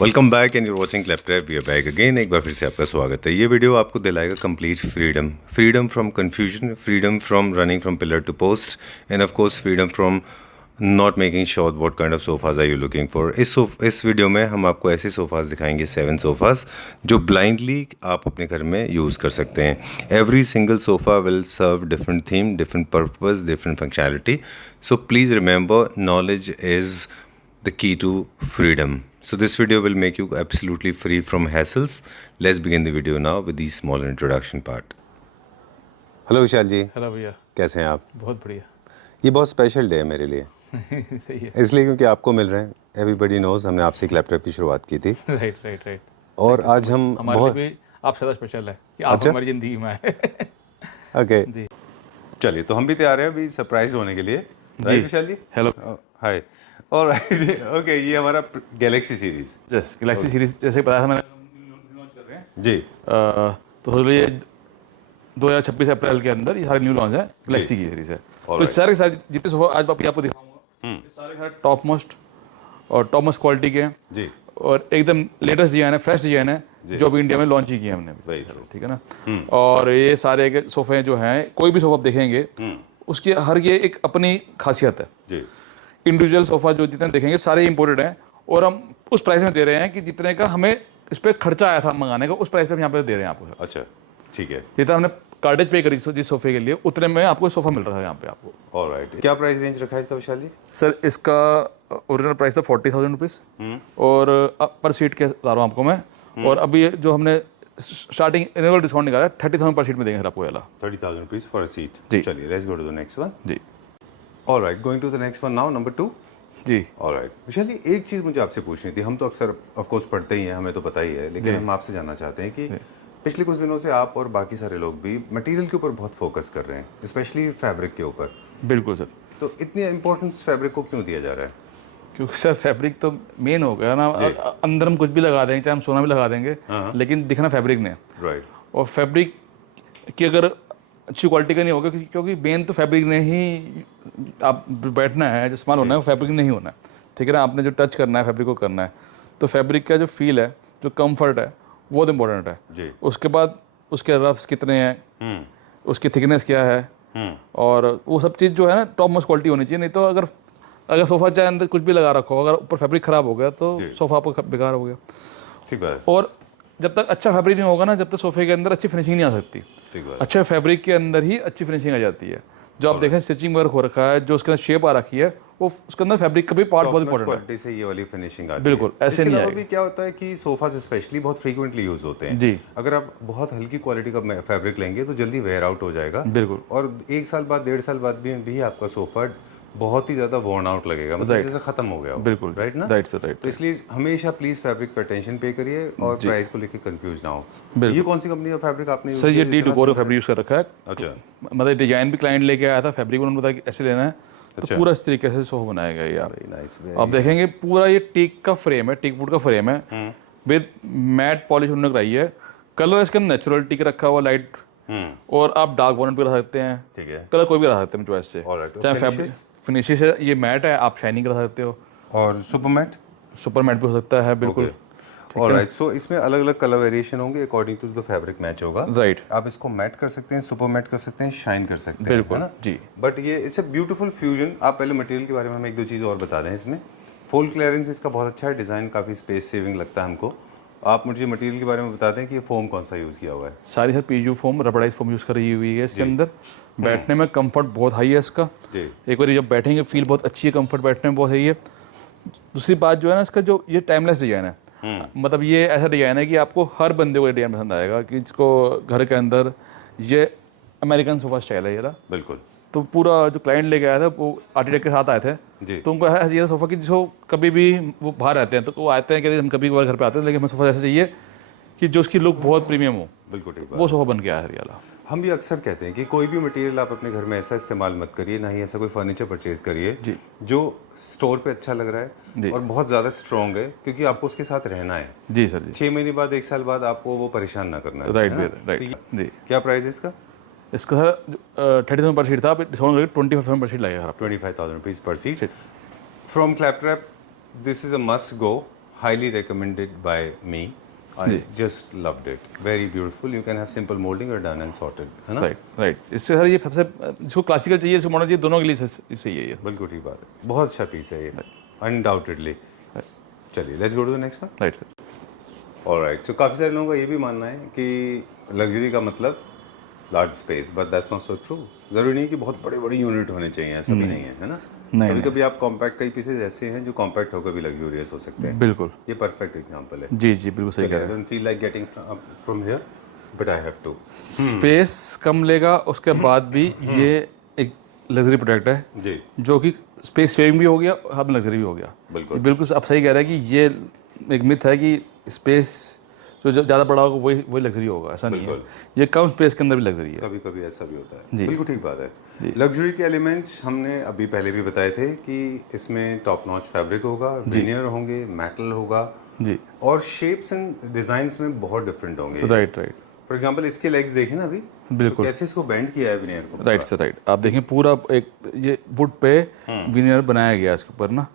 Welcome back and you're watching Claptrap. We are back again. एक बार फिर से आपका स्वागत है। ये वीडियो आपको दिलाएगा complete freedom, freedom from confusion, freedom from running from pillar to post and of course freedom from not making sure what kind of sofas are you looking for. इस वीडियो में हम आपको ऐसे सोफाज दिखाएंगे 7 sofas जो blindly आप अपने घर में यूज़ कर सकते हैं। Every single sofa will serve different theme, different purpose, different functionality. So please remember, knowledge is the key to freedom. So this video will make you absolutely free from hassles. Let's begin the video now with the small introduction part. Hello Vishal ji. Hello भैया, कैसे हैं आप? बहुत बढ़िया। ये बहुत special day है मेरे लिए। सही है। इसलिए क्योंकि आपको मिल रहे हैं। एवरीबडी नोज हमने आपसे क्लैपटॉप की शुरुआत की थी। राइट। और आज हम हमारे बहुत लिए भी आप ज़्यादा स्पेशल है कि आप अच्छा? हमारी ज़िंदगी में आए। ओके जी चलिए, तो हम भी तैयार हैं अभी सरप्राइज होने के लिए। राइट विशाल जी? हेलो। हाय। और ओके, ये हमारा Galaxy series. Just Galaxy series जैसे बताया था मैंने, लॉन्च कर रहे हैं जी। तो ये 2026 अप्रैल के अंदर ये सारे न्यू लॉन्च है, गैलेक्सी की सीरीज है। तो इस सारे जितने सोफा आज आपको दिखाऊंगा, ये सारे टॉप मोस्ट क्वालिटी के हैं जी। और एकदम लेटेस्ट डिजाइन है, फ्रेश डिजाइन है, जो अभी इंडिया में लॉन्च ही किया है हमने। ठीक है ना। और ये सारे के सोफे जो हैं, कोई भी सोफा आप देखेंगे उसकी हर ये एक अपनी खासियत है जी। इंडिविजुअल सोफा जो जितने देखेंगे सारे इंपोर्टेड हैं और हम उस प्राइस में दे रहे हैं कि जितने का हमें इस पर खर्चा आया था मंगाने का, उस प्राइस पे हम यहाँ पे दे रहे हैं आपको। अच्छा, ठीक है। जितना हमने कार्डेज पे करी जिस सोफे के लिए, उतने में आपको सोफा मिल रहा है यहाँ पे आपको। ऑलराइट। क्या प्राइस रेंज रखा है इसका विशाल जी? सर इसका ओरिजिनल प्राइस था 40,000 रुपीज़ और पर सीट के बता रहा हूँ आपको मैं। और अभी जो हमने स्टार्टिंग एनुअल डिस्काउंट निकाला है, 30,000 पर सीट में देंगे सर आपको वाला। 30,000 रुपीज फॉर अ सीट। जी। चलिए, let's go to the next one. जी alright, going to the next one now, number 2। जी। ऑलराइट विशाल जी, एक चीज़ मुझे आपसे पूछनी थी। हम तो अक्सर ऑफ कोर्स पढ़ते ही हैं, हमें तो पता ही है, लेकिन हम आपसे जानना चाहते हैं कि पिछले कुछ दिनों से आप और बाकी सारे लोग भी मटेरियल के ऊपर बहुत फोकस कर रहे हैं, स्पेशली फैब्रिक के ऊपर। बिल्कुल सर। तो इतनी इंपॉर्टेंस फैब्रिक को क्यों दिया जा रहा है? क्योंकि सर फैब्रिक तो मेन हो गया ना। अंदर हम कुछ भी लगा देंगे, चाहे हम सोना भी लगा देंगे, लेकिन दिखना फैब्रिक ने। राइट। और फैब्रिक की अगर अच्छी क्वालिटी का नहीं होगा, क्योंकि मेन तो फैब्रिक ने ही आप बैठना है, जो इस्तेमाल होना है वो फैब्रिक नहीं होना है। ठीक है ना। आपने जो टच करना है फैब्रिक को करना है, तो फैब्रिक का जो फील है, जो कंफर्ट है, बहुत इंपॉर्टेंट है जी। उसके बाद उसके रफ्स कितने हैं, उसकी थिकनेस क्या है, और वो सब चीज़ जो है ना टॉप मोस्ट क्वालिटी होनी चाहिए। नहीं तो अगर सोफा चाहे अंदर कुछ भी लगा रखो, अगर ऊपर फैब्रिक खराब हो गया तो सोफा आपका बेकार हो गया। ठीक है। और जब तक अच्छा फैब्रिक नहीं होगा ना, जब तक सोफे के अंदर अच्छी फिनिशिंग नहीं आ सकती। ठीक है। अच्छे फैब्रिक के अंदर ही अच्छी फिनिशिंग आ जाती है। जो आप देखें स्टिचिंग वर्क हो रखा है, जो उसके अंदर शेप आ रखी है, वो उसके अंदर फैब्रिक का भी पार्ट बहुत इंपॉर्टेंट है। क्वालिटी से ये वाली फिनिशिंग आती है। बिल्कुल ऐसे नहीं आएगी। अभी क्या होता है कि सोफाज स्पेशली बहुत फ्रीक्वेंटली यूज होते हैं। जी। अगर आप बहुत हल्की क्वालिटी का फैब्रिक लेंगे तो जल्दी वेयर आउट हो जाएगा। बिल्कुल। और 1 साल बाद, 1.5 साल बाद भी आपका सोफा बहुत ही ज्यादा वॉर्न आउट लगेगा, मतलब जैसे खत्म हो गया हो। बिल्कुल। राइट ना? Right sir, right. तो इसलिए हमेशा प्लीज फैब्रिक पे अटेंशन पे करिए और प्राइस को लेकर कंफ्यूज ना हो। ये कौन सी कंपनी का फैब्रिक आपने यूज सर किया? ये डी डुकोर का फैब्रिक यूज़ कर रखा है। अच्छा। मतलब डिजाइन भी क्लाइंट लेके आया था, फैब्रिक उन्होंने बताया कि ऐसे लेना है, तो पूरा इस तरीके से सोफा बनाया गया ये। आप देखेंगे पूरा ये टीक का फ्रेम है, टीक वुड का फ्रेम है विद मैट पॉलिश उन्होंने कराई है। कलर इसका नेचुरल टीक रखा हुआ लाइट, और आप डार्क बॉर्डर भी लगा सकते हैं। ठीक है। कलर कोई भी लगा सकते हैं चॉइस से। चाहे फैब्रिक फिनिशिंग से ये मैट है, आप शाइनिंग करा सकते हो, और सुपर मैट भी हो सकता है। बिल्कुल। ऑलराइट। सो इसमें अलग अलग कलर वेरिएशन होंगे according to the fabric match होगा। राइट। आप इसको मैट कर सकते हैं, सुपर मैट कर सकते हैं, शाइन कर सकते हैं। बिल्कुल है ना? जी। बट ये इट्स अ ब्यूटीफुल फ्यूजन। आप पहले मटेरियल के बारे में हमें 1-2 चीज़ और बता दें। इसमें फुल क्लियरेंस इसका बहुत अच्छा है, डिज़ाइन काफ़ी स्पेस सेविंग लगता है हमको। आप मुझे मटेरियल के बारे में बता दें कि ये फोम कौन सा यूज़ किया हुआ है? सारी sir PU foam, rubberize foam use करी हुई है इसके अंदर। बैठने में कंफर्ट बहुत हाई है इसका। एक बार जब बैठेंगे फील बहुत अच्छी है, कंफर्ट बैठने में बहुत सही है। दूसरी बात जो है ना, इसका जो ये टाइमलेस डिजाइन है, मतलब ये ऐसा डिजाइन है कि आपको हर बंदे को डिजाइन पसंद आएगा, कि इसको घर के अंदर ये अमेरिकन सोफा स्टाइल है ये। बिल्कुल। तो पूरा जो क्लाइंट लेके आया था वो आर्किटेक्ट के साथ आए थे, तो उनको ये सोफा की जो कभी भी वो बाहर रहते हैं तो वो आते हैं कि हम कभी घर पे आते हैं, लेकिन हमें सोफा ऐसा चाहिए कि जो उसकी लुक बहुत प्रीमियम हो। बिल्कुल ठीक बात। वो सोफा बन के आया है वाला। हम भी अक्सर कहते हैं कि कोई भी मटेरियल आप अपने घर में ऐसा इस्तेमाल मत करिए, ना ही ऐसा कोई फर्नीचर परचेज करिए जो स्टोर पे अच्छा लग रहा है और बहुत ज़्यादा स्ट्रॉन्ग है, क्योंकि आपको उसके साथ रहना है। जी सर जी। 6 महीने बाद, 1 साल बाद आपको वो परेशान ना करना है। राइट जी। क्या प्राइस है इसका? इसका सर 30,000 पर सीट था, डिस्काउंट करके 25,000 पर सीट लगेगा। 25,000 रुपीज़ पर seat from Claptrap. This is a must go. highly recommended by me. I just loved it. Very beautiful. You can have simple molding or done and sorted, है ना? Right इससे sir ये सबसे जिसको classical चाहिए इसको modern चाहिए दोनों के लिए सही है ये। बिल्कुल ठीक बात है, बहुत अच्छा पीस है ये, अनडाउटेडली। चलिए let's go to the next one. Right sir. Alright, तो काफ़ी सारे लोगों का ये भी मानना है कि लग्जरी का मतलब large space, but that's not so true. ज़रूरी नहीं कि बहुत बड़े बड़े यूनिट होने चाहिए, ऐसा भी नहीं है ना? कभी कभी आप कॉम्पैक्ट, कई पीसेज ऐसे हैं जो कॉम्पैक्ट होकर भी लग्जूरियस हो सकते हैं। बिल्कुल, ये परफेक्ट एग्जांपल है। जी जी बिल्कुल सही कह रहे हैं। Don't feel like getting from here but I have to. Space कम लेगा, उसके बाद भी ये एक लग्जरी प्रोडक्ट है जी, जो कि स्पेस सेविंग भी हो गया और अब लग्जरी भी हो गया। बिल्कुल बिल्कुल आप सही कह रहे हैं कि ये एक मिथ है कि स्पेस जो ज़्यादा बड़ा होगा वही लग्जरी होगा, ऐसा नहीं है। ये कम स्पेस के अंदर भी लग्जरी है। कभी कभी ऐसा भी होता है। बिल्कुल ठीक बात है। लग्जरी के एलिमेंट्स हमने अभी पहले भी बताए थे कि इसमें टॉप नॉच फैब्रिक होगा, विनियर होंगे, मेटल होगा जी, और शेप्स एंड डिजाइंस में बहुत डिफरेंट होंगे। Right right. फॉर एग्जांपल इसके लेग्स देखें ना अभी, बिल्कुल तो कैसे इसको बेंड किया है विनियर को। Right sir, right. आप देखें पूरा एक ये वुड पे विनियर बनाया गया है इसके ऊपर ना।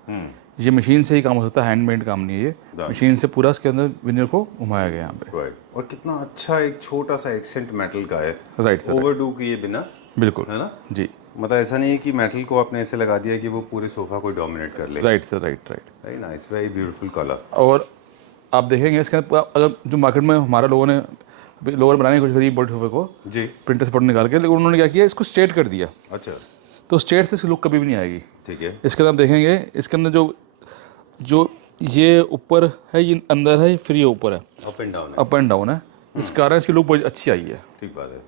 ये मशीन से ही काम हो सकता है, हैंडमेड काम नहीं है ये। मशीन से पूरा इसके अंदर विनियर को घुमाया गया यहाँ पे। राइट, और कितना अच्छा एक छोटा सा एक्सेंट मेटल का है। राइट सर, ओवरडू किए बिना, बिल्कुल है ना? जी। मतलब ऐसा नहीं है कि मेटल को आपने ऐसे लगा दिया कि वो पूरे सोफा को डोमिनेट कर ले। Right sir, right right. Very nice, very beautiful colour. और आप देखेंगे इसके अंदर अगर जो मार्केट में हमारे लोगों ने बनाने की कोशिश करी बॉडी सोफे को जी, प्रिंटर से फोटो निकाल के, लेकिन उन्होंने क्या किया, इसको स्ट्रेट कर दिया। अच्छा, तो स्ट्रेट से इसकी लुक कभी भी नहीं आएगी। ठीक है। इसके अंदर आप देखेंगे इसके अंदर जो ये ऊपर है, ये अंदर है, फिर ये ऊपर है, अप एंड डाउन है। अप एंड डाउन है। इस कारण इसकी लुक बड़ी अच्छी आई है। ठीक बात है,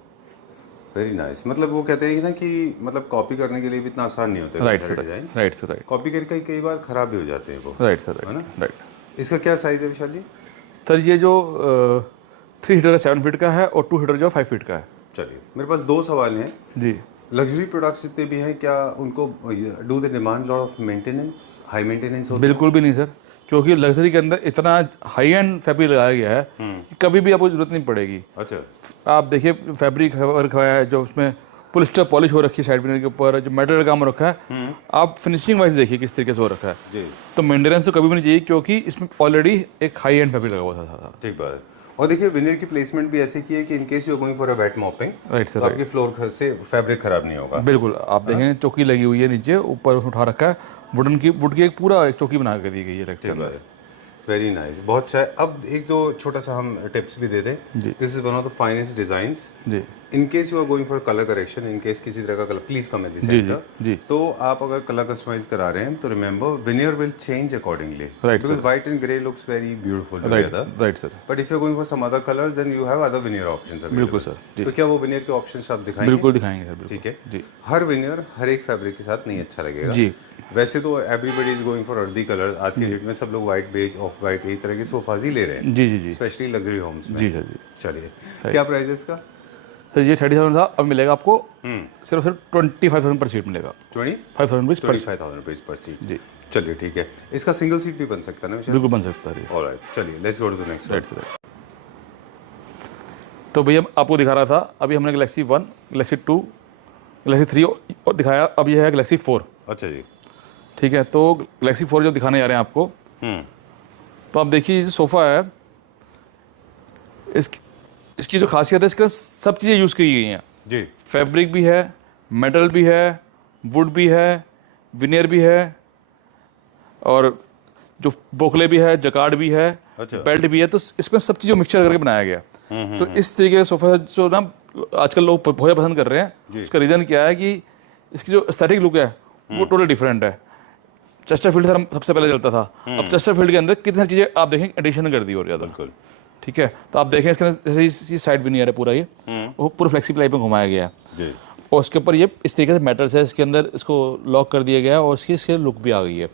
वेरी नाइस। मतलब वो कहते हैं कि ना कि मतलब कॉपी करने के लिए भी इतना आसान नहीं होता। Right sir, right sir, right. Copy करके कई बार खराब भी हो जाते हैं वो। राइट सर, है ना? राइट। इसका क्या साइज है विशाल जी? सर ये जो 3 हीटर है 7 फीट का है, और 2 हीटर जो 5 फीट का है। चलिए, मेरे पास दो सवाल हैं जी। लग्जरी प्रोडक्ट्स जितने भी हैं, क्या उनको do they demand lot of maintenance, high maintenance होता है? बिल्कुल भी नहीं सर, क्योंकि लग्जरी के अंदर इतना हाई एंड फैब्रिक लगाया गया है कि कभी भी आपको जरूरत नहीं पड़ेगी। अच्छा, आप देखिए फैब्रिक वर्क है जो उसमें पुलिस्टर पॉलिश हो रखी है साइड विनर के ऊपर, जो मेटल काम हो रखा है, आप फिनिशिंग वाइज देखिए किस तरीके से हो रखा है जी। तो मेंटेनेंस तो कभी भी नहीं चाहिए, क्योंकि इसमें ऑलरेडी एक हाई एंड फैब्रिक लगा हुआ था। ठीक बात है। और देखिए विनियर की प्लेसमेंट भी ऐसे की है कि in case you are going for a wet mopping, right sir, तो आपके फ्लोर से फैब्रिक खराब नहीं होगा। बिल्कुल। आप देखें चौकी लगी हुई है नीचे, ऊपर उसमें उठा रखा है वुड की एक पूरा एक चौकी बना कर दी गई है। ठीक बात है, वेरी नाइस, बहुत अच्छा है। अब एक दो छोटा सा हम टिप्स भी दे दें। This is one of the finest designs. जी, in case you are going for colour correction, in case किसी तरह का colour, please come at this जी जी जी। तो आप अगर कलर कस्टमाइज करा रहे हैं तो remember veneer will change accordingly, Right, because white and grey looks very beautiful right together. Right sir, but if you are going for some other colours then you have other veneer options. बिल्कुल sir जी, तो क्या वो veneer के options आप दिखाएंगे? बिल्कुल दिखाएंगे sir, बिल्कुल। ठीक है जी हर विनियर हर एक फैब्रिक के साथ नहीं अच्छा लगेगा जी। वैसे तो everybody is going for earthy colour. आज की डेट में सब लोग व्हाइट, बेज, ऑफ व्हाइट, इस तरह के सोफाज ही ले रहे हैं, जी जी जी स्पेशली लग्जरी होम्स में। जी सर जी। चलिए, क्या प्राइस है इसका? सर ये 30,000 था, अब मिलेगा आपको सिर्फ 25,000 पर सीट मिलेगा। 25,000 रुपीज़ पर सीट। जी, चलिए ठीक है, इसका सिंगल सीट भी बन सकता है ना? बिल्कुल बन सकता है। ऑलराइट, चलिए let's go to the next. Right sir. तो भैया आपको दिखा रहा था, अभी हमने गैलेक्सी 1, गैलेक्सी 2, गैलेक्सी 3 और दिखाया, अब ये है गैलेक्सी 4। अच्छा जी, ठीक है, तो गैलेक्सी 4 जो दिखाने जा रहे हैं आपको, तो आप देखिए जो सोफ़ा है, इसकी जो खासियत है, इसका सब चीज़ें यूज़ की गई हैं जी। फैब्रिक भी है, मेटल भी है, वुड भी है, विनियर भी है, और जो बोखले भी है, जकार्ड भी है, अच्छा। बेल्ट भी है। तो इसमें सब चीज़ों मिक्सचर करके बनाया गया। तो इस तरीके के सोफा जो ना आजकल लोग बहुत पसंद कर रहे हैं, उसका रीज़न क्या है कि इसकी जो एस्थेटिक लुक है वो टोटल डिफरेंट है। चेस्टरफील्ड सर सबसे पहले चलता था, अब चेस्टरफील्ड के अंदर कितनी चीज़ें आप देखें एडिशन कर दी और ज़्यादा। बिल्कुल ठीक है, तो आप देखें इसके अंदर जैसे साइड विनियर है पूरा, ये वो पूरा फ्लेक्सिबल टाइप में घुमाया गया है जी। और उसके ऊपर ये इस तरीके से मेटल्स है, इसके अंदर इसको लॉक कर दिया गया है और इसकी लुक भी आ गई है।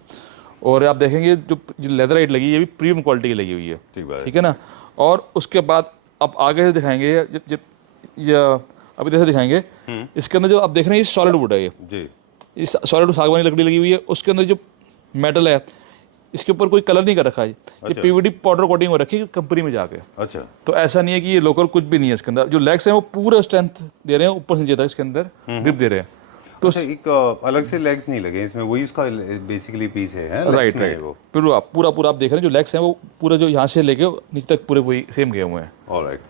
और आप देखेंगे जो लेदर राइट लगी है ये भी प्रीमियम क्वालिटी की लगी हुई है। ठीक है ना। और उसके बाद आप आगे से दिखाएंगे जब अभी जैसे दिखाएंगे, इसके अंदर जो आप देख रहे हैं ये सॉलिड वुड है, ये सॉलिड सागवानी लकड़ी लगी हुई है। उसके अंदर जो मेटल है इसके ऊपर कोई कलर नहीं कर रखा है, ये पीवीडी पाउडर कोटिंग हो रखी है कंपनी में जाके। अच्छा, तो ऐसा नहीं है कि ये लोकल कुछ भी नहीं है। इसके अंदर जो लेग्स हैं वो पूरा स्ट्रेंथ दे रहे हैं, ऊपर से नीचे तक इसके अंदर ग्रिप दे रहे हैं। तो अच्छा, एक अलग से लेग्स नहीं लगे इसमें, वही उसका बेसिकली पीस है राइट राइट, पूरा पूरा पूरा आप देख रहे हैं जो लेग्स हैं वो पूरा जो यहाँ से लेके नीचे तक पूरे वही सेम गए हुए हैं। ऑलराइट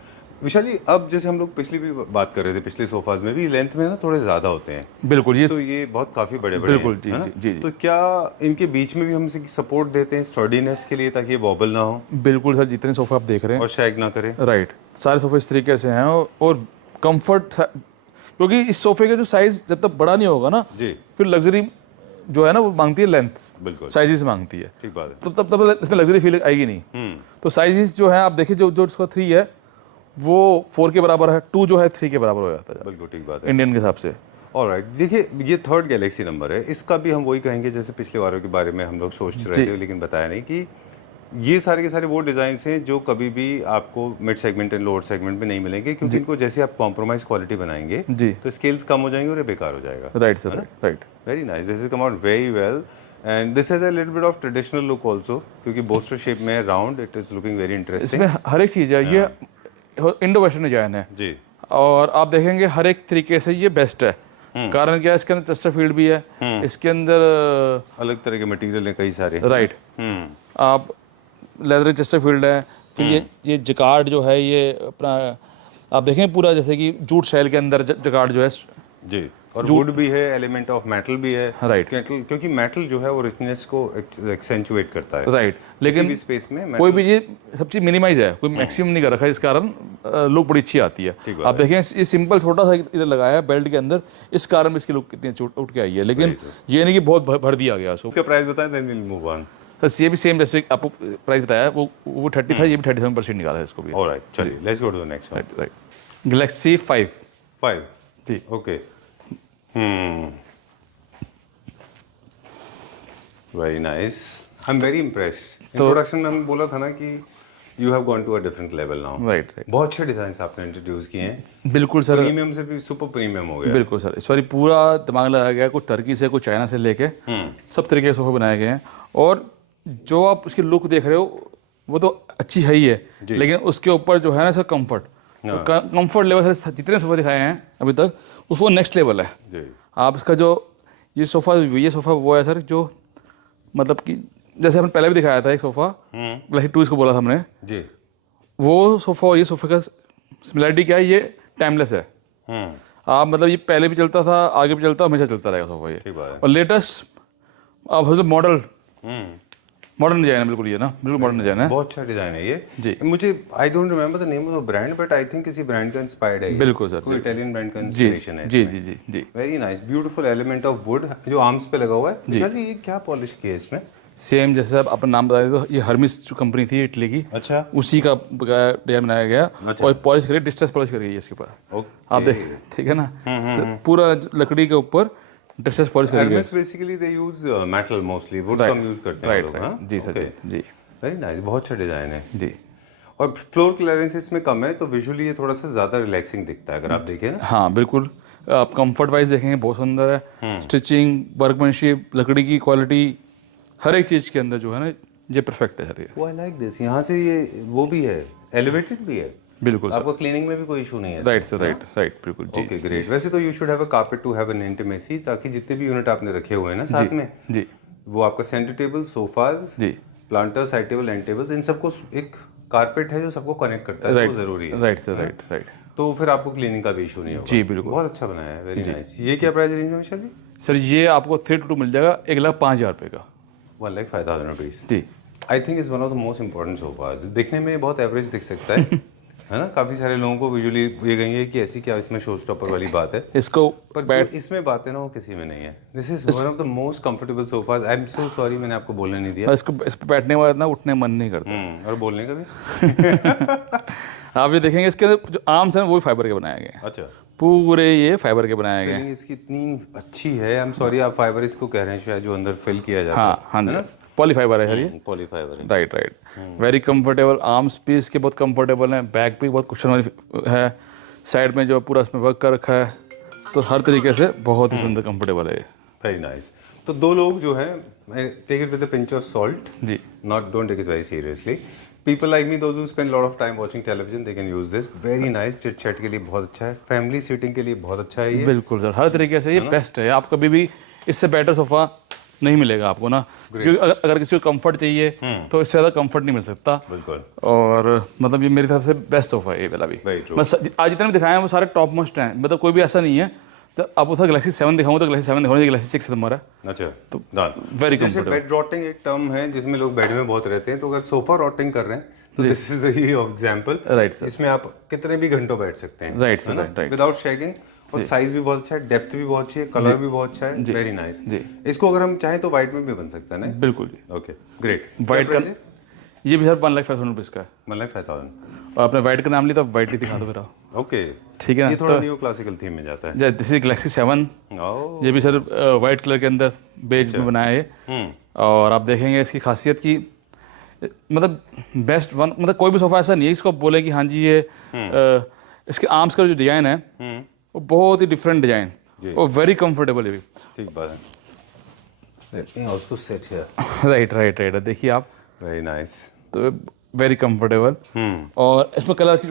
विशाली, अब जैसे हम लोग पिछली भी बात कर रहे थे, पिछले सोफाज में भी लेंथ में ना थोड़े ज़्यादा होते हैं, बिल्कुल ये तो ये बहुत काफ़ी बड़े बड़े बिल्कुल, हैं, जी, है ना? जी, जी, जी। तो क्या इनके बीच में भी हम सपोर्ट देते हैं स्टर्डीनेस के लिए, ताकि ये वॉबल ना हो बिल्कुल सर, जितने सोफे आप देख रहे हैं और शैग ना करे? राइट, सारे सोफे इस तरीके से हैं और कंफर्ट, क्योंकि इस सोफे का जो साइज जब तक बड़ा नहीं होगा ना, जी, फिर लग्जरी जो है ना वो मांगती है लेंथ, बिल्कुल साइजेस मांगती है, ठीक बात है। तब इसमें लग्जरी फील आएगी नहीं। तो साइजेस जो है आप देखिए, जो जो इसका 3 है वो 4 के बराबर है, 2 जो है 3 के बराबर हो जाता है बिल्कुल ठीक बात है। इंडियन के हिसाब से। ऑलराइट, देखिए ये थर्ड गैलेक्सी नंबर है, इसका भी हम वही कहेंगे जैसे पिछले वारों के बारे में हम लोग सोच रहे थे, लेकिन बताया नहीं कि ये सारे के सारे वो डिज़ाइंस हैं जो कभी भी आपको mid segment and lower segment में नहीं मिलेंगे, क्योंकि इनको जैसे आप कॉम्प्रोमाइज़ क्वालिटी बनाएंगे जी, तो स्केल्स कम हो जाएंगे और ये बेकार हो जाएगा। Right sir, right. Very nice, this is come out very well and this has a little bit of traditional look also, क्योंकि बोस्टर शेप में है, round, it is looking very interesting. इसमें हर एक चीज़ है, ये इंडो वेस्टर्न डिजाइन है जी, और आप देखेंगे हर एक तरीके से ये बेस्ट है। कारण क्या है, इसके अंदर चेस्टरफील्ड भी है, इसके अंदर अलग तरह के मटेरियल हैं कई सारे। राइट, आप लेदर चेस्टरफील्ड है, फिर ये जकार्ड जो है ये अपना आप देखें पूरा जैसे कि जूट शैल के अंदर जकार्ड जो है जी, और वुड भी है, एलिमेंट ऑफ मेटल भी है, राइट, क्योंकि मेटल जो है वो रिचनेस को एक्सेंचुएट करता है, राइट। लेकिन स्पेस में कोई भी ये सब चीज़ मिनिमाइज है, कोई मैक्सिमम नहीं कर रखा है, इस कारण लुक बड़ी अच्छी आती है। आप देखें ये सिंपल छोटा सा इधर लगाया है बेल्ट के अंदर, इस कारण इसकी लुक कितनी उठ के आई है, लेकिन ये नहीं कि बहुत भर दिया गया उसको। इसका प्राइस बताएं, देन विल मूव ऑन। बस ये भी सेम जैसे आपको प्राइस बताया वो 30 था, ये भी 37% निकाला है इसको भी। ऑलराइट, चलिए let's go to the next one. Right right, galaxy 5 G, okay, very nice, I am very impressed. Introduction में हमने बोला था ना कि you have gone to a different level now. Right right, बहुत अच्छे डिजाइन आपने इंट्रोड्यूस किए हैं, बिल्कुल सर, प्रीमियम से भी सुपर प्रीमियम हो गया। बिल्कुल सर, इस बार पूरा दिमाग लगाया गया, कुछ टर्की से कुछ चाइना से लेके सब तरीके के सोफे बनाए गए हैं। और जो आप उसकी लुक देख रहे हो वो तो अच्छी है ही है, लेकिन उसके ऊपर जो है ना sir comfort, comfort level sir जितने सोफे दिखाए हैं अभी तक उसको नेक्स्ट लेवल है जी। आप इसका जो ये सोफ़ा वो है सर, जो मतलब कि जैसे हमने पहले भी दिखाया था एक सोफ़ा गैलेक्सी 2 इसको बोला था हमने जी, वो सोफ़ा और ये सोफ़े का सिमिलरिटी क्या है, ये टाइमलेस है। आप मतलब ये पहले भी चलता था, आगे भी चलता, हमेशा चलता रहेगा सोफ़ा ये। ठीक बात है। और लेटेस्ट आप मॉडर्न डिजाइन है, बिल्कुल ये ना बिल्कुल मॉडर्न डिजाइन है, बहुत अच्छा डिजाइन है ये जी। मुझे I don't remember the name of the brand, but I think किसी ब्रांड का इंस्पायर्ड है ये। बिल्कुल सर, कोई इटालियन ब्रांड का जी इंस्पिरेशन है। जी जी जी जी, very nice, beautiful element of wood जो आर्म्स पे लगा हुआ है। जी, ये क्या पॉलिश किया है इसमें? सेम जैसे आप अपना नाम बता दें तो ये हर्मिस जो कंपनी थी इटली की, अच्छा, उसी का डिजाइन बनाया गया। अच्छा। और पॉलिश करिए, डिस्ट्रेस पॉलिश करिए इसके ऊपर, ओके, आप देख, ठीक है ना, पूरा लकड़ी के ऊपर डिस्ट्रेस पॉलिश करिए। Hermès basically they use metal mostly, would come use करते हैं लोग। राइट, जी सर, जी वेरी नाइस, बहुत अच्छा डिजाइन है जी। और फ्लोर क्लियरेंस इसमें कम है, तो विजुअली ये थोड़ा सा ज्यादा रिलैक्सिंग दिखता है अगर आप देखें ना। हाँ बिल्कुल, आप कंफर्ट वाइज देखेंगे बहुत सुंदर है, स्टिचिंग, वर्कमैनशिप, लकड़ी की क्वालिटी, हर एक चीज़ के अंदर जो है ना ये परफेक्ट है सर ये। वो आई लाइक दिस, यहाँ से ये वो भी है, एलिवेटेड भी है, बिल्कुल सर, आपको क्लीनिंग में भी कोई इशू नहीं है। राइट सर, राइट बिल्कुल जी। ओके ग्रेट, वैसे तो you should have a carpet to have an intimacy, ताकि जितने भी यूनिट आपने रखे हुए हैं ना साथ में, जी वो आपका सेंटर टेबल, सोफाज, जी, planter, side table, end tables, इन सबको एक कारपेट है जो सबको कनेक्ट करता है, वो जरूरी है। राइट सर, राइट, तो फिर आपको क्लीनिंग का भी इशू नहीं होगा। जी बिल्कुल, बहुत अच्छा बनाया है, वेरी नाइस। ये क्या प्राइस रेंज में विशाल जी? सर ये आपको 3 to 2 मिल जाएगा 1,05,000 रुपये का। 1,05,000 रुपीज जी, I think is one of the most important sofas. दिखने में बहुत एवरेज दिख सकता है है ना, काफी सारे लोगों को विजुअली ये कहेंगे कि ऐसी क्या इसमें शो स्टॉपर वाली बात है, इसको पर जो इसमें बात है ना वो किसी में नहीं है। This is one of the most comfortable sofas. I am so sorry, मैंने आपको बोलने नहीं दिया। इसको इस पर बैठने के बाद ना उठने मन नहीं करता। और बोलने का भी आप ये देखेंगे इसके अंदर जो आर्म्स हैं वो भी फाइबर के बनाए गए हैं, अच्छा, पूरे ये फाइबर के बनाए गए हैं। फिलिंग इसकी इतनी अच्छी है, आई एम सॉरी आप फाइबर इसको कह रहे हैं शायद, जो अंदर फिल किया जाता हाँ हाँ जी, पॉली फाइबर है सर ये, पॉली फाइबर है। Right right, very comfortable, arms भी इसके बहुत कंफर्टेबल हैं, बैक भी बहुत कुशन वाली है, साइड में जो पूरा इसमें वर्क कर रखा है, तो हर तरीके से बहुत ही सुंदर कंफर्टेबल है ये। Very nice. तो दो लोग जो है, take it with a pinch of salt जी, not, don't take it very seriously, People like me, those who spend a lot of time watching television, they can use this. Very nice, chit chat के लिए बहुत अच्छा है, family seating के लिए बहुत अच्छा है ये। बिल्कुल सर, हर तरीके से ये बेस्ट है। आप कभी भी इससे बेटर सोफ़ा नहीं मिलेगा आपको ना, क्योंकि अगर किसी को कंफर्ट चाहिए तो इससे ज़्यादा कंफर्ट नहीं मिल सकता। बिल्कुल। और मतलब ये मेरी तरफ से बेस्ट सोफ़ा है ये वाला भी। बस आज जितने भी दिखाए हैं वो सारे टॉप मोस्ट हैं, मतलब कोई भी ऐसा नहीं है। तो अब उधर गैलेक्सी 7 दिखाऊंगा तो गैलेक्सी 7 दिखाऊंगा, गैलेक्सी 6 नंबर है। अच्छा, तो जैसे वेरी कंफर्टेबल। बेड रॉटिंग एक टर्म है जिसमें लोग बेड में बहुत रहते हैं, तो अगर सोफा रॉटिंग कर रहे हैं तो this is the example. Right sir, इसमें आप कितने भी घंटों बैठ सकते हैं। Right sir, right, without shaking. और साइज भी बहुत अच्छा है, डेप्थ भी बहुत अच्छी है, कलर भी बहुत अच्छा है, वेरी नाइस। इसको अगर हम चाहें तो व्हाइट में भी बन सकता है ना। बिल्कुल जी। Okay great. व्हाइट का ये भी सर 1,05,000 रुपीज़ का है। 1,05,000। और आपने व्हाइट का नाम लिया तो व्हाइट ही दिखा दो मेरा। ओके ठीक है ना, ये थोड़ा न्यू क्लासिकल थीम में जाता है। This is Galaxy 7। ओह ये भी सर वाइट कलर के अंदर बेज में बनाया है। और आप देखेंगे इसकी खासियत की मतलब बेस्ट वन, मतलब कोई भी सोफा ऐसा नहीं है इसको बोले कि हाँ जी ये इसके आर्म्स का जो डिजाइन है वो बहुत ही डिफरेंट डिजाइन और वेरी कंफर्टेबल है भी। ठीक बात है। Let me also sit here. Right right right, देखिए आप, वेरी नाइस। तो वेरी कंफर्टेबल। और इसमें कलर की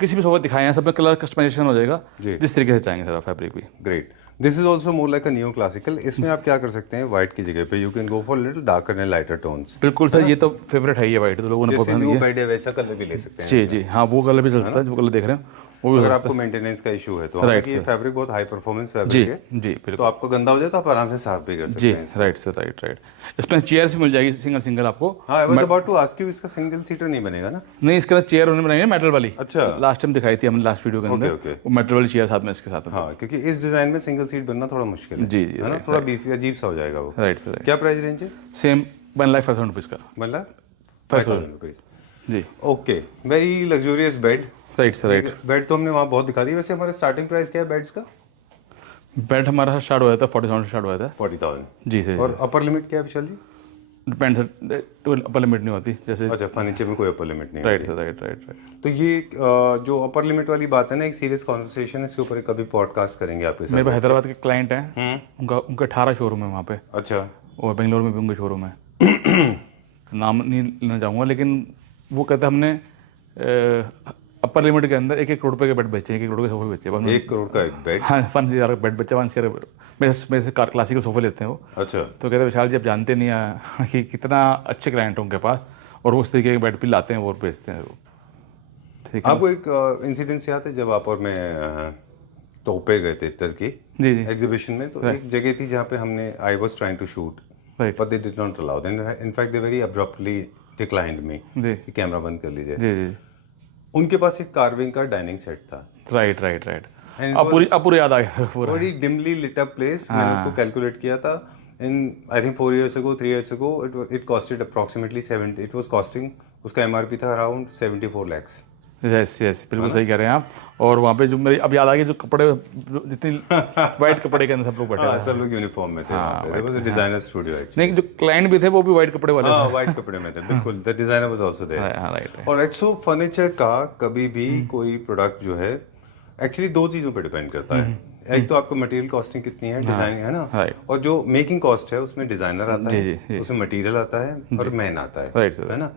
किसी भी सोफा दिखाए हैं सब में कलर कस्टमाइजेशन हो जाएगा जिस तरीके से चाहेंगे सर फैब्रिक भी। Great. This is also more like a new classical. इसमें आप क्या कर सकते हैं, व्हाइट की जगह पे you can go for little darker and lighter tones. बिल्कुल सर, ये तो फेवरेट है ये व्हाइट, तो लोगों ने बहुत पसंद किया। बेड है वैसा कलर भी ले सकते हैं। जी जी हाँ, वो कलर भी चलता है, जो कलर देख रहे हैं वो भी। अगर आपको मेंटेनेंस का इशू है तो हालांकि ये फैब्रिक बहुत हाई परफॉर्मेंस फैब्रिक है। जी बिल्कुल। तो आपको गंदा हो जाए तो आप आराम से साफ भी कर सकते हैं। जी राइट सर, राइट राइट। इसमें चेयर्स भी मिल जाएगी सिंगल सिंगल आपको। हाँ, I was about to ask you, इसका सिंगल सीटर नहीं बनेगा ना? नहीं, इसके साथ चेयर उन्होंने बनाई है मेटल वाली। अच्छा, लास्ट टाइम दिखाई थी हमने लास्ट वीडियो के अंदर। ओके। वो मेटल वाली चेयर साथ में इसके साथ। हाँ, क्योंकि इस डिजाइन में सिंगल सीट बनना थोड़ा मुश्किल है। जी जी, है ना, थोड़ा बीफी अजीब सा हो जाएगा वो। Right sir. क्या प्राइस रेंज है? सेम 1,05,000 रुपीज़ का। मतलब 5,000 रुपीज। जी। Okay, very luxurious bed. Right sir, right. Bed तो हमने वहाँ बहुत दिखा दी। वैसे हमारे स्टार्टिंग प्राइस क्या है बेड्स का? बेड हमारा स्टार्ट हुआ था 40,000 से स्टार्ट हुआ था। 40,000 जी सर। और अपर लिमिट क्या है चलिए? डिपेंड सर, अपर लिमिट नहीं होती जैसे। अच्छा, फर्नीचर में कोई अपर लिमिट नहीं। Right sir, right right right. तो ये जो अपर लिमिट वाली बात है ना, एक सीरियस कॉन्वर्सेशन है, इसके ऊपर एक कभी पॉडकास्ट करेंगे आपके साथ। मेरे पास हैदराबाद के क्लाइंट हैं, उनका 18 शोरूम है वहाँ पे। अच्छा। और बेंगलोर में भी उनका शोरूम है। तो नाम नहीं लेना चाहूँगा, लेकिन वो कहते हैं हमने अपर लिमिट के अंदर 1-1 करोड़ रुपए के बेड बेचे, 1-1 करोड़ के सोफे बेचे। 1 करोड़ का एक बेड? हाँ, 1,000 का बेड बेचा, 1,000 मेरे से क्लासिकल सोफे लेते हैं वो। अच्छा। तो कहते हैं विशाल जी आप जानते नहीं हैं कि कितना अच्छे क्लाइंट हैं उनके पास, और वो उस तरीके के बेड भी लाते हैं और बेचते हैं वो। ठीक है। आपको एक इंसिडेंट याद है जब आप और मैं तोपे गए थे टर्की जी जी एग्जीबिशन में? तो एक जगह थी जहाँ पे हमने I was trying to shoot, right. But they did not allow. Then in fact they very abruptly declined me जी कि कैमरा बंद कर लीजिए। जी जी, उनके पास एक कार्विंग का डाइनिंग सेट था। Right right right. And अब पूरी याद आ गया पूरा। बड़ी डिमली लिट अप प्लेस। मैंने उसको कैलकुलेट किया था इन I think 4 years ago, 3 years ago, it costed approximately 70, it was costing, उसका MRP था अराउंड 74 lakhs। यस यस, बिल्कुल सही कह रहे हैं आप। और वहाँ पे जो मेरी अब याद आ गई, जो कपड़े जितनी वाइट कपड़े के अंदर सब लोग बैठे हाँ, सब लोग यूनिफॉर्म में थे। It was a designer studio actually। नहीं, जो क्लाइंट भी थे वो भी वाइट कपड़े वाले हाँ, वाइट कपड़े में थे बिल्कुल। The designer was also there। हाँ, राइट। और एक्सो फर्नीचर का कभी भी कोई प्रोडक्ट जो है एक्चुअली 2 चीज़ों पे डिपेंड करता है। एक तो आपको मटेरियल कॉस्टिंग कितनी है, डिजाइन है ना, और जो मेकिंग कॉस्ट है उसमें डिजाइनर आता है, उसमें मटेरियल आता है और मैन आता है ना।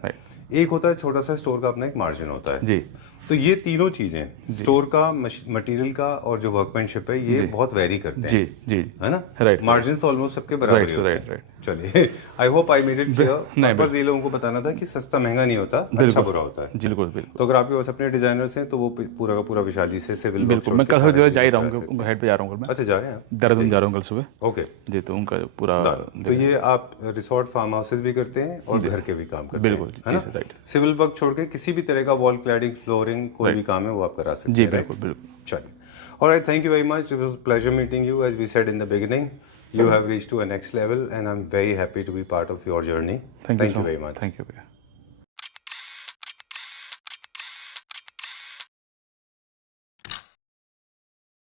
एक होता है छोटा सा स्टोर का अपना एक मार्जिन होता है जी। तो ये तीनों चीजें, स्टोर का, मटेरियल का और जो वर्कमैनशिप है, ये बहुत वेरी करते हैं। जी जी, है ना। राइट। मार्जिन तो ऑलमोस्ट सबके बराबर ही होते हैं। चलिए, I hope I made it clear. बस ये लोगों को बताना था कि सस्ता महंगा नहीं होता, अच्छा बुरा होता है। बिल्कुल बिल्कुल। तो अगर आपके पास अपने डिजाइनर्स हैं तो वो पूरा का पूरा विशाली से सिविल। बिल्कुल, मैं कल जो जा ही रहा हूँ, उनका हेड पे जा रहा हूँ। अच्छा, जा रहे हैं? देहरादून जा रहा हूँ कल सुबह। ओके जी, तो उनका पूरा। तो ये आप रिसोर्ट फार्म हाउसेस भी करते हैं और घर के भी काम करते हैं? बिल्कुल जी, राइट। सिविल वर्क छोड़ के किसी भी तरह का वॉल क्लैडिंग, फ्लोरिंग, कोई भी काम है वो आप करा सकते हैं? जी बिल्कुल बिल्कुल। चलिए, alright, thank you very much. It was a pleasure meeting you. As we said in the beginning, you have reached to a next level and I'm very happy to be part of your journey. Thank you very much. Thank you.